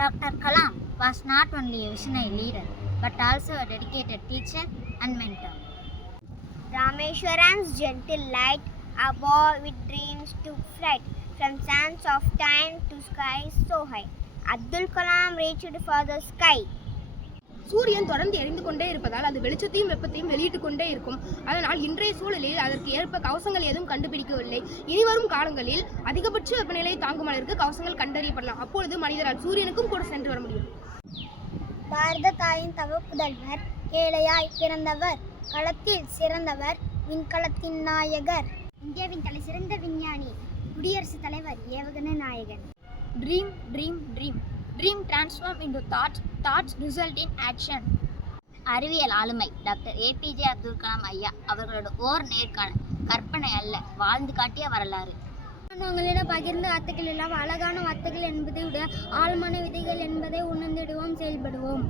Dr. Kalam was not only a visionary leader but also a dedicated teacher and mentor. Rameshwaram's gentle light, a boy with dreams took flight from sands of time to skies so high. Abdul Kalam reached for the sky. சூரியன் தொடர்ந்து எரிந்து கொண்டே இருப்பதால் அது வெளிச்சத்தையும் வெப்பத்தையும் வெளியிட்டுக் கொண்டே இருக்கும். அதனால் இன்றைய சூழலில் அதற்கு ஏற்ப கவசங்கள் எதுவும் கண்டுபிடிக்கவில்லை. இனிவரும் காலங்களில் அதிகபட்ச வெப்பநிலையை தாங்கும் அளவிற்கு கவசங்கள் கண்டறியப்படலாம். அப்பொழுது மனிதரால் சூரியனுக்கும் கூட சென்று வர முடியும். பாரத தாயின் தவ புதல்வர், ஏழையாய் பிறந்தவர், களத்தில் சிறந்தவர், விண்கலத்தின் நாயகர், இந்தியாவின் தலை சிறந்த விஞ்ஞானி, குடியரசுத் தலைவர், ஏவகண நாயகன். Dream, dream, dream. Dream transform into thoughts, thoughts result in action. அறிவியல் ஆளுமை டாக்டர் ஏபிஜே அப்துல் கலாம் ஐயா அவர்களோட ஓர் நேர்காணல், கற்பனை அல்ல, வாழ்ந்து காட்டிய வரலாறு. உங்களிடம் பகிர்ந்த வார்த்தைகள் எல்லாம் அழகான வார்த்தைகள் என்பதை விட ஆழமான விதைகள் என்பதை உணர்ந்திடுவோம், செயல்படுவோம்.